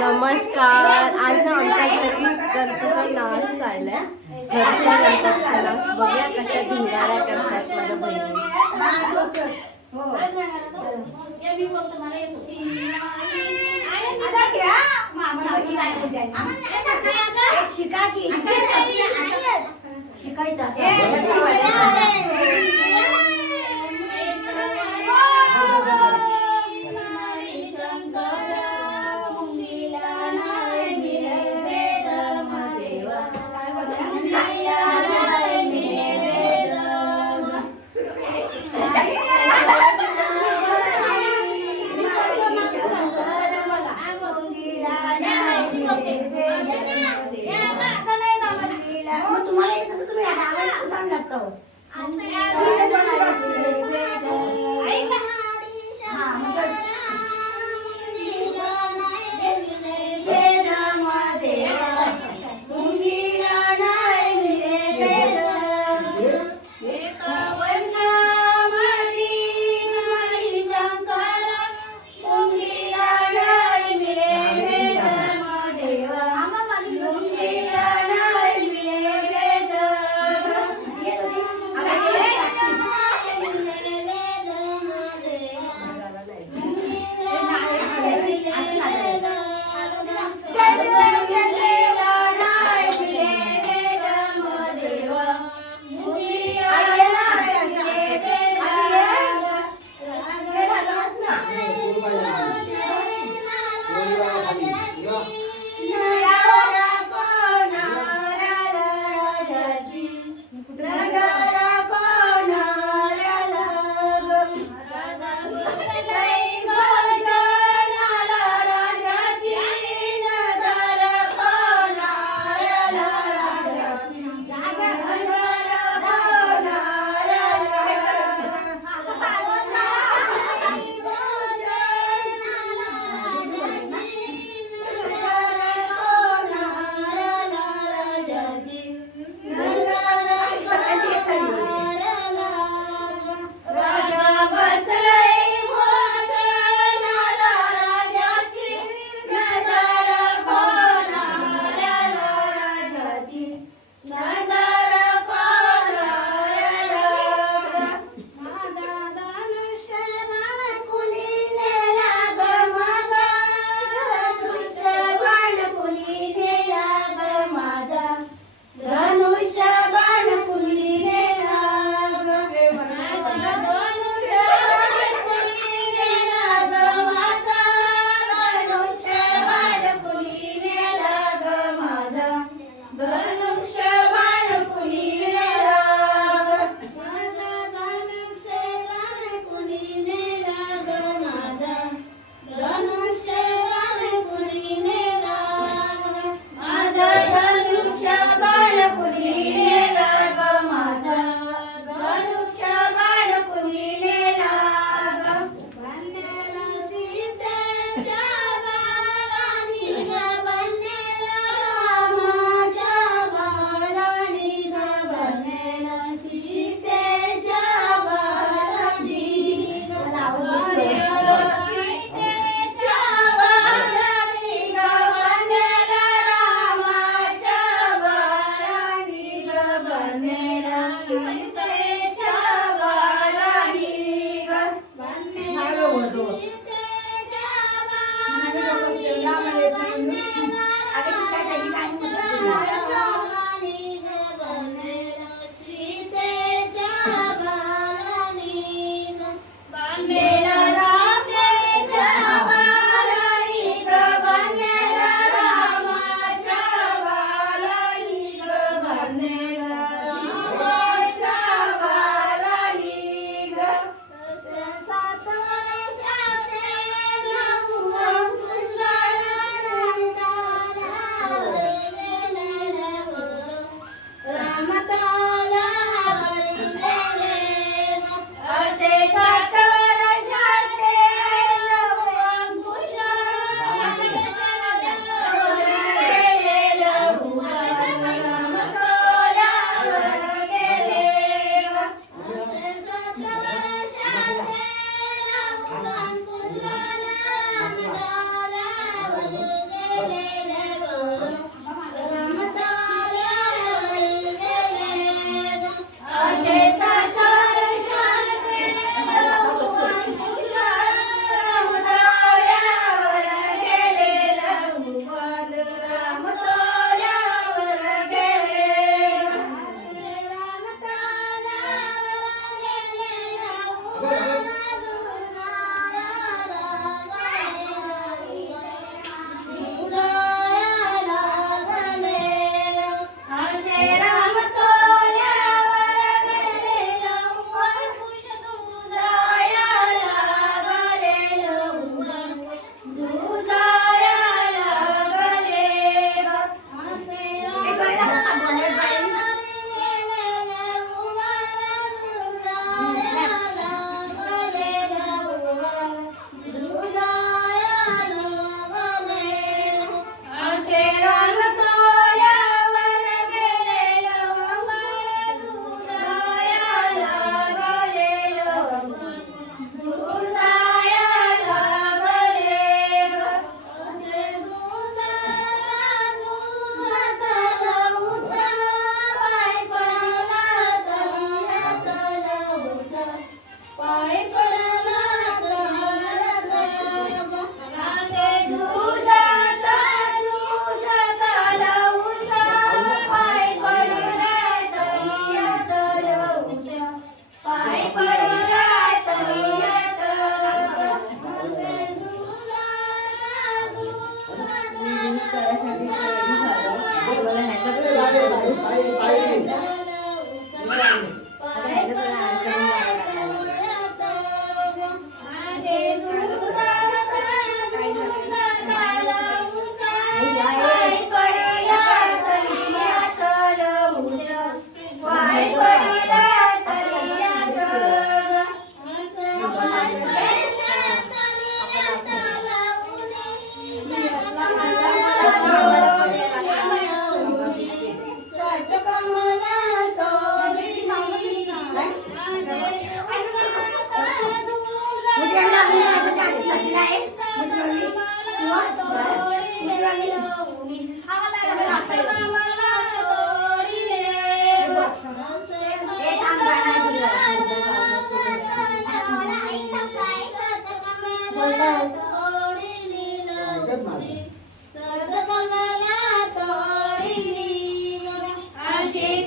नमस्कार. आज ना आमच्या घरी गणपतीचा नाच चाललाय. घरच्या गणपतीचा नाच बघूया कशा धिंगाऱ्या करतात माझ्या बहिणी. करायसाठी ready झालो. तुम्हाला ह्याच्याकडे आता ह्याच्याकडे आणखी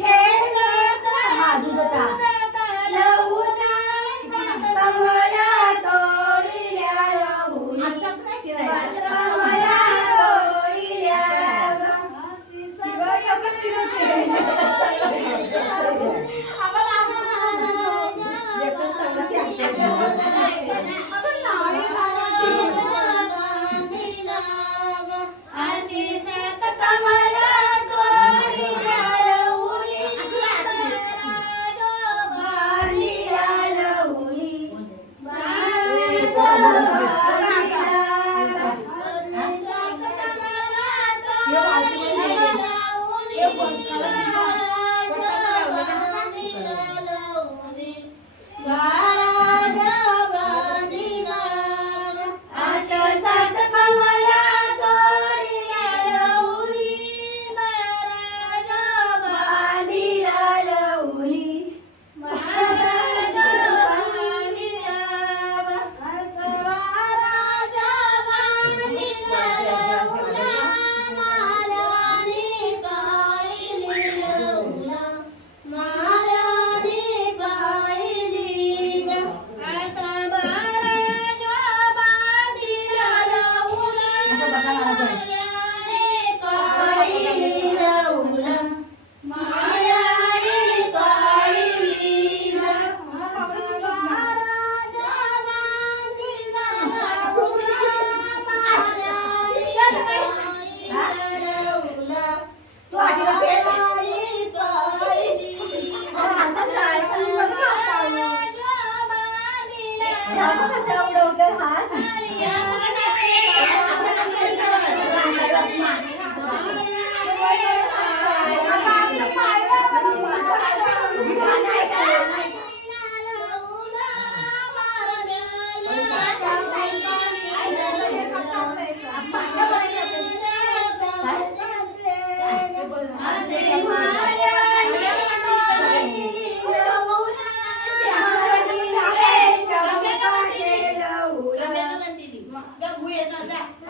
Gak gue nanya.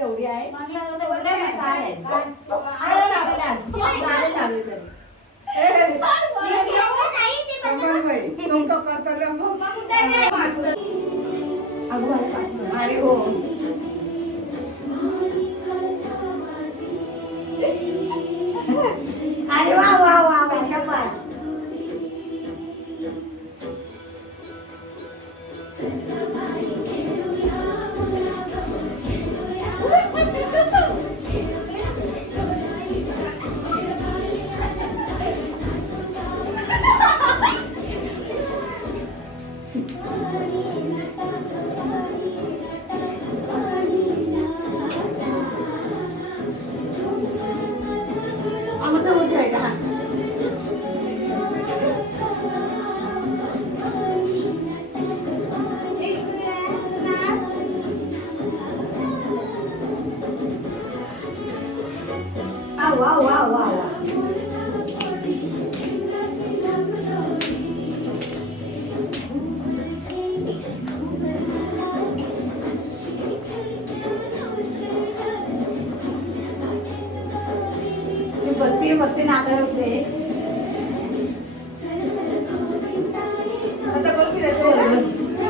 गौरी आहे अरे वा वा वा वा wow, wow, wow. भक्ती नागर होते आता बोल की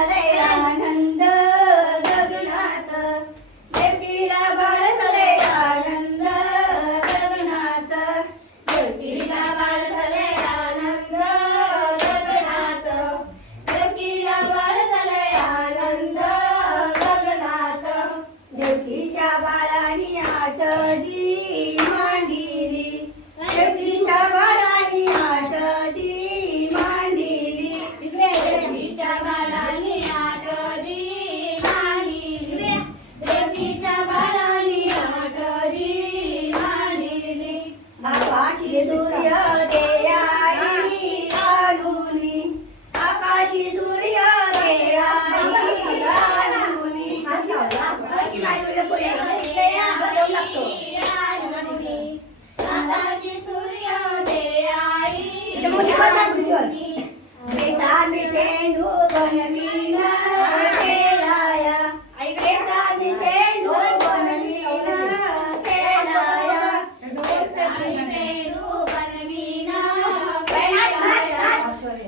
झाले आनंद गगनात देवकीला बाळ झाले आनंद गगनात देवकीला बाळ झाले आनंद गगनात देवकीला बाळ झाले आनंद गगनात देवकीच्या बाळानी आटली मांडिली देवकीच्या बाळानी आटली मांडिली देवकीच्या बाळानी आटली मांडिली देवकीच्या बाळानी आटली मांडिली आकाशी सूर्य दे आई आलुनी आकाशी सूर्य दे आई आलुनी आकाशी सूर्य दे आई बेतामी चेंडू बनवीन खेळाया बेतामी चेंडू बनवीन खेळाया चेंडू बनवीन खेळाया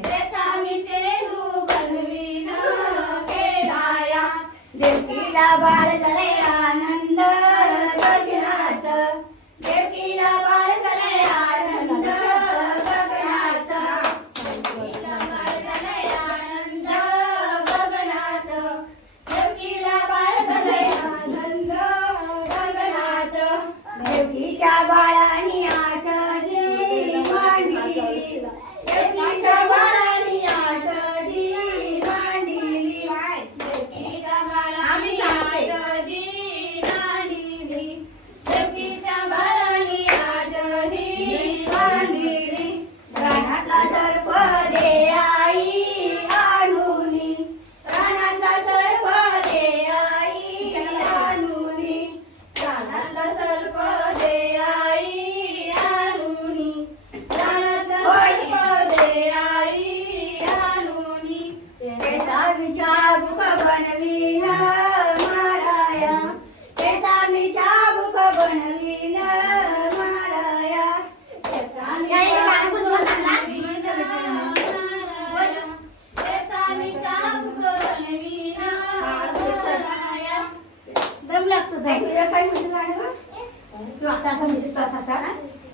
बेतामी चेंडू बनवीन खेळाया देवकीला बाळ झाले आनंद गगनात देवकीला बाळ झाले आनंद गगनात देवकीला बाळ झाले आनंद गगनात देवकीला बाळ झाले आनंद गगनात देवकीच्या बाळानी आटली मांडिली देवकीच्या बाळानी आटली मांडिली देवकीच्या बाळानी आटली मांडिली देवकीच्या बाळानी आटली मांडिली रानातला सर्प दे आई आणुनी रानातला सर्प दे आई आणुनी रानातला सर्प दे आई आणुनी रानातला सर्प दे आई आणुनी मी चाबुक बनवीन माराया मी चाबुक बनवीन माराया दम लागतो काय तू असा म्हणजे स्वतःचा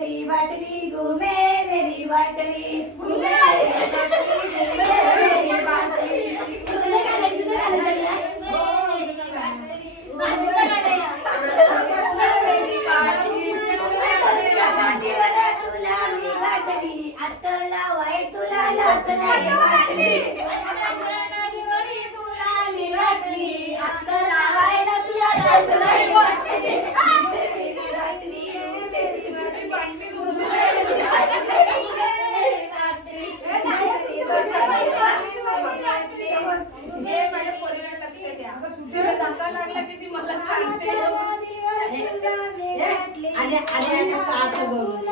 मेरी बाटली घुमे मेरी बाटली घुमे मेरी बाटली तुला घालायची आतला वाई तुला लाचली वाटली आतला वाई तुला लाचली वाटली माझ्या पोरीला लक्ष द्या तुला धक्का लागला की ती मला सांगते आणि साथ करून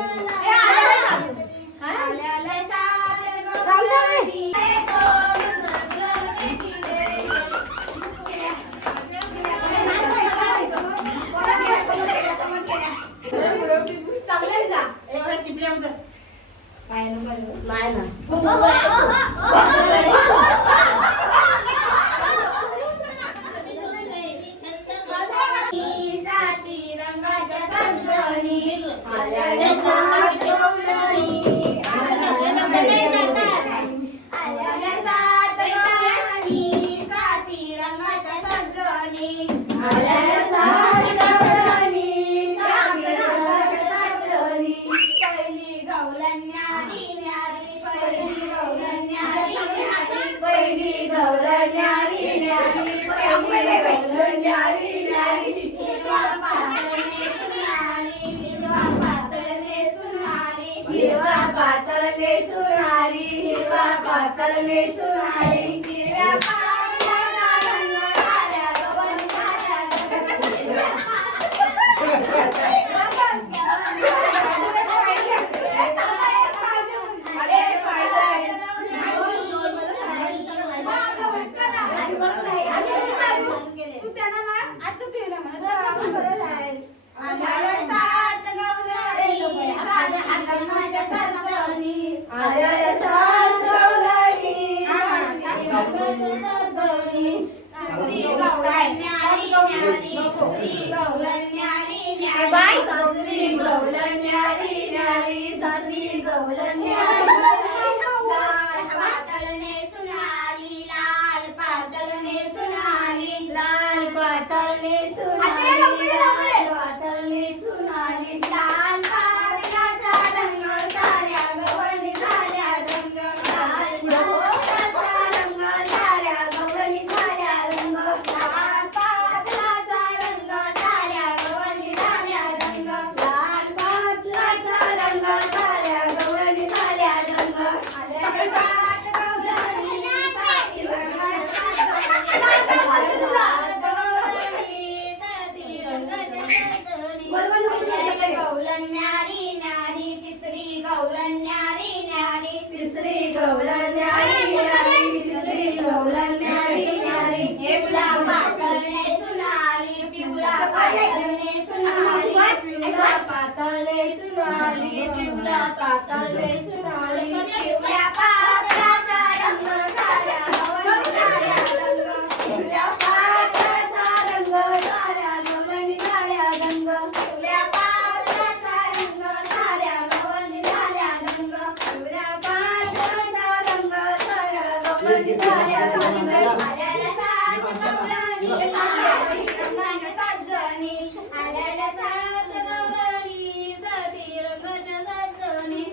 गवळणी झाल्या रंग आल्याला सात गवळणी साती रंगाच्या सात जणी आल्याला सात गवळणी साती रंगाच्या सात जणी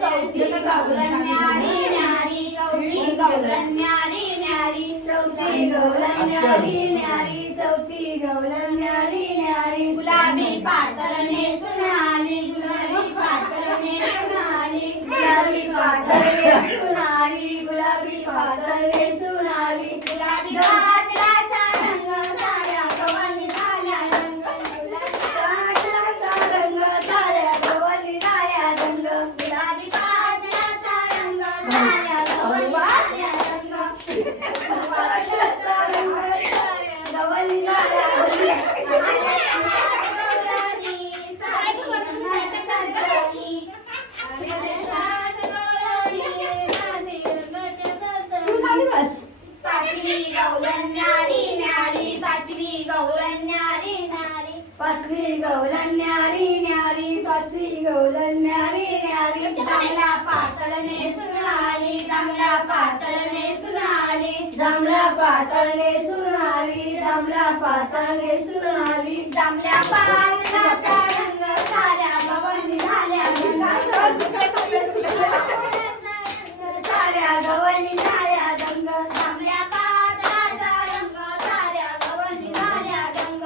चौथी गवळण न्यारी न्यारी चौथी गवळण न्यारी न्यारी चौथी गवळण न्यारी न्यारी चौथी गवळण न्यारी न्यारी गुलाबी पातळ नेसून आली गुलाबी पातळ नेसून आली गुलाबी पातळ नेसून आली गुलाबी पातळ नेसून आली गुलाबी पातळाचा रंग साऱ्या गवळणी झाल्या रंग पातळाचा रंग साऱ्या गवळणी झाल्या रंग गुलाबी पातळाचा रंग साऱ्या गवळणी झाल्या रंग पातळाचा रंग साऱ्या गवळणी झाल्या रंग पाचवी गवळण न्यारी न्यारी पाचवी गवळण न्यारी न्यारी पाचवी गवळण न्यारी न्यारी पाचवी गवळण न्यारी न्यारी जांभळा पातळ नेसून आली जांभळा पातळ नेसून आली जांभळा पातळ नेसून आली जांभळा पातळ नेसून आली जांभळ्या पातळाचा रंग साऱ्या गवळणी झाल्या साऱ्या गवळणी झाल्या रंग जांभळ्या पातळाचा रंग साऱ्या गवळणी झाल्या रंग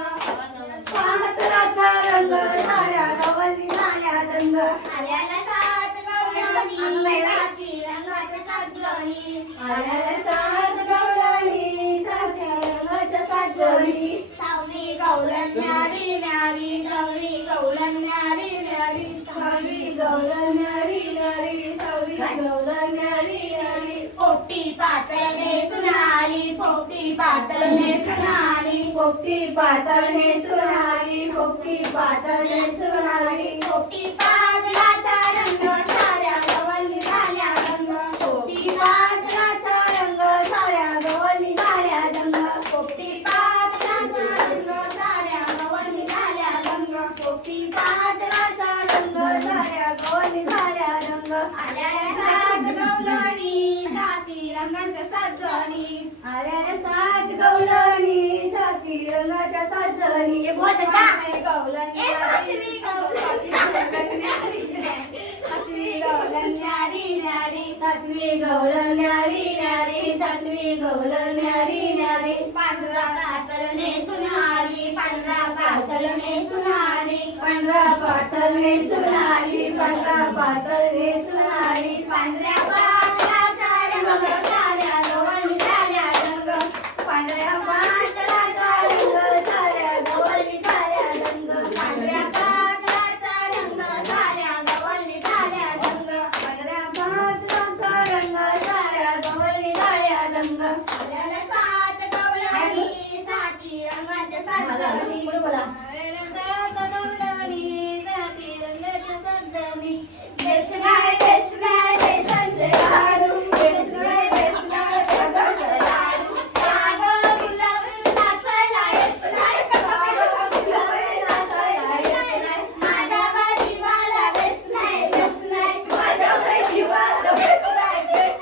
पातळाचा रंग साऱ्या गवळणी झाल्या रंग आल्याला सात गवळणी साती रंगाच्या सात जणी आल्याला सात गवळणी साऱ्या रंगाच्या सात जणी सावली गवळण न्यारी न्यारी सावली गवळण न्यारी न्यारी सावली गवळण न्यारी न्यारी सावली गवळण न्यारी न्यारी पोपटी पातळ नेसून आली पोपटी पातळ नेसून आली पोपटी पातळ नेसून आली पोपटी पातळ नेसून आली पोपटी पातळाचा रंग साऱ्या गवळणी झाल्या रंग पोपटी पातळाचा रंग साऱ्या गवळणी झाल्या रंग पोपटी पातळाचा रंग साऱ्या गवळणी झाल्या रंग पोपटी पातळाचा रंग साऱ्या गवळणी झाल्या रंग आल्याला सात गवळणी साती रंगाच्या सात जणी आल्याला सात गवळणी साती रंगाच्या सात जणी सातवी गवळण न्यारी सातवी गवळण न्यारी न्यारी सातवी गवळण न्यारी न्यारी सातवी गवळण न्यारी न्यारी पांढरा पातळ नेसून आली पांढरा पातळ नेसून आली पांढरा पातळ नेसून आली पांढरा पातळ नेसून आली पांढऱ्या पातळाचा रंग साऱ्या गवळणी झाल्या रंग पांढऱ्या पातळाचा रंग साऱ्या गवळणी झाल्या रंग पांढऱ्या पातळाचा रंग साऱ्या गवळणी झाल्या रंग पांढऱ्या पातळाचा रंग साऱ्या गवळणी झाल्या रंग आल्याला सात गवळणी साती रंगाच्या सात जणी पुढे बोला आल्याला सात गवळणी साती रंगाच्या सात जणी बेसनाय बेसनाय बेसनचे लाडू बेसनाय बेसनाय बेसनचे लाडू कागं गुलाबी नाचायला येत नाही नाचायला येत नाही माझ्या बाजीवाला बेस नाही बेस नाही माझ्या बहिणीवाला बेसनाय बेस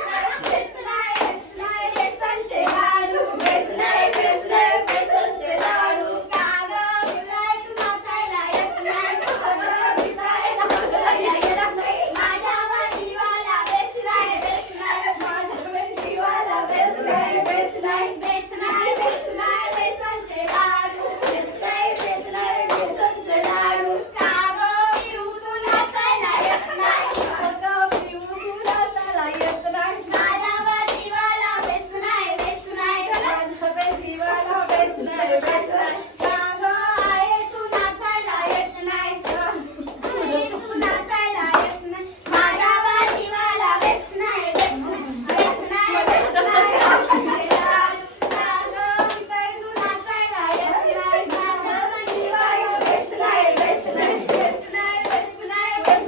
नाही बेसनचे लाडू बेसनाय बेसनाय बेसनचे लाडू कागं गुलाबी तू नाचायला येत नाही नाचायला येत नाही माझ्या बाजीवाला बेस नाही बेस नाही माझ्या बहिणीवाला बेसनाय बेसनाय बेस नाही बेसनचे लाडू बेसनाय बेसनाय बेसनचे लाडू कागं पिऊ तू नाचायला येत नाही आता पिऊ नाचायला येत नाही माझ्या बाजीवाला बेस नाही बेस नाही माझ्या बहिणीवाला बेसनाय बेसनाय कागं आहे तू नाचायला येत नाही तू नाचायला येत नाही माझ्या बाजीवाला बेस नाही बेस नाही बेस नाही कागं तू नाचायला येत नाही माझ्या बाजीवाला बेसनाय बेसनाय बेस नाही बेस नाही बेस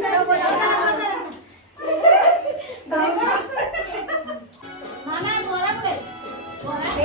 मामा बोरा Hey,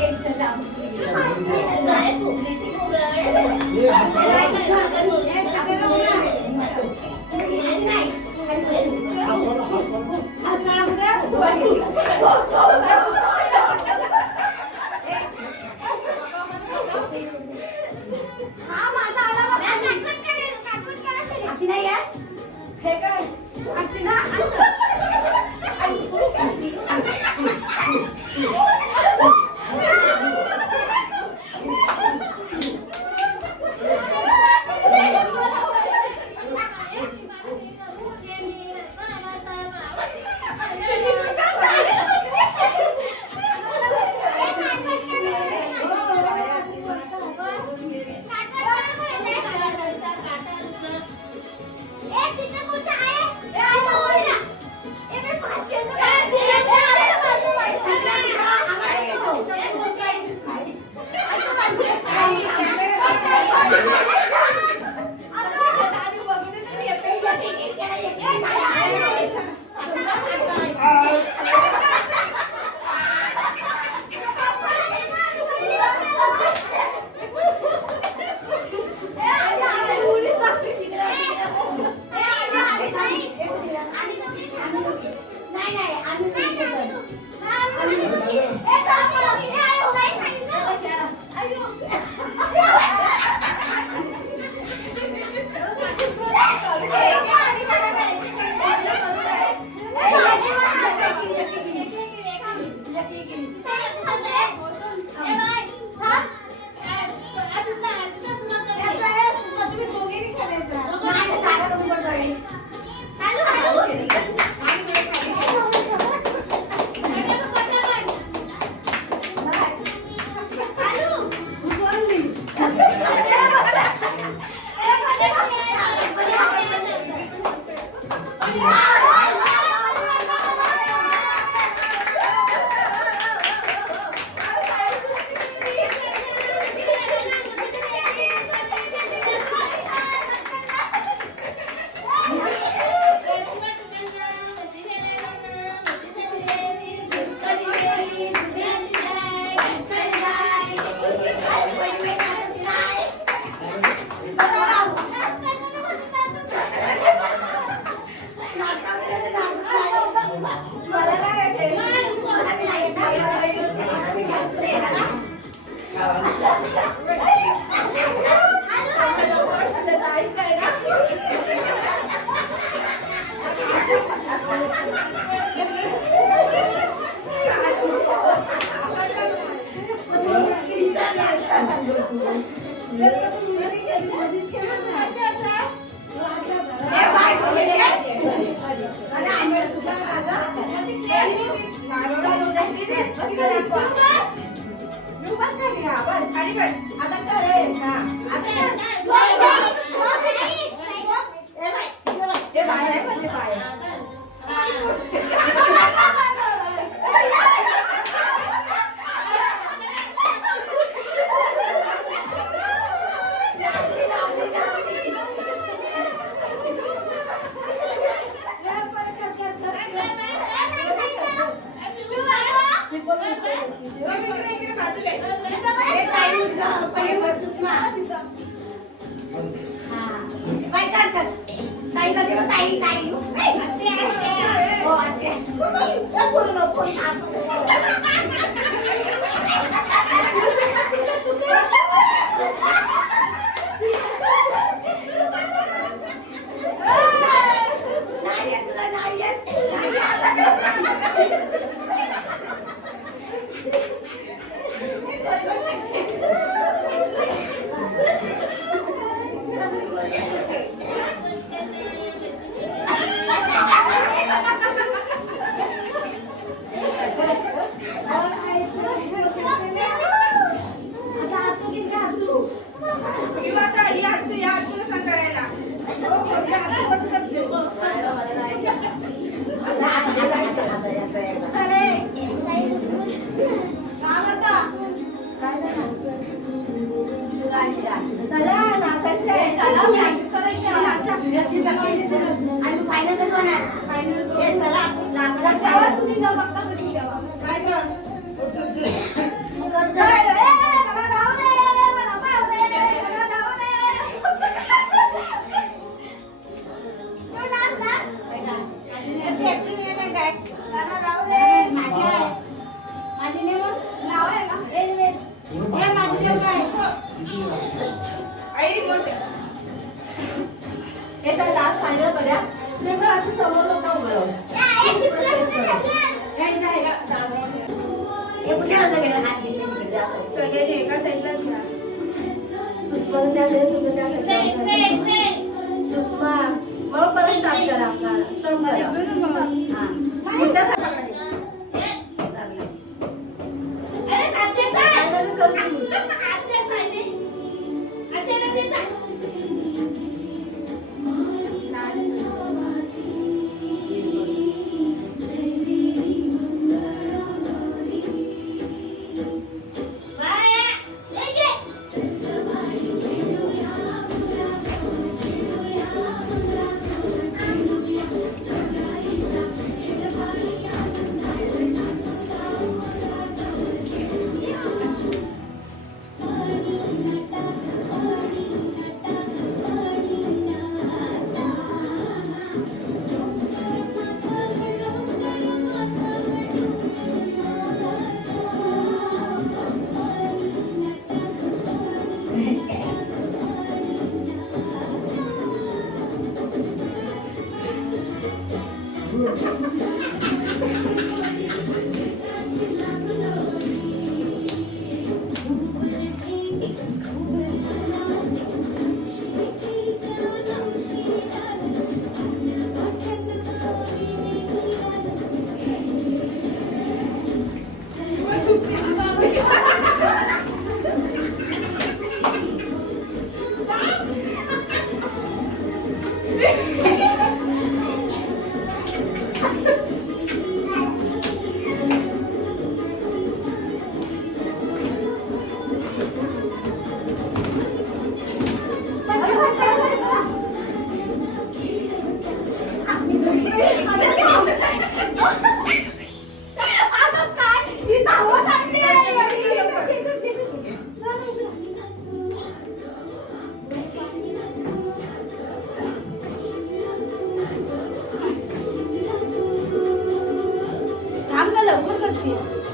सुषमा मग परत स्टार्ट करा करते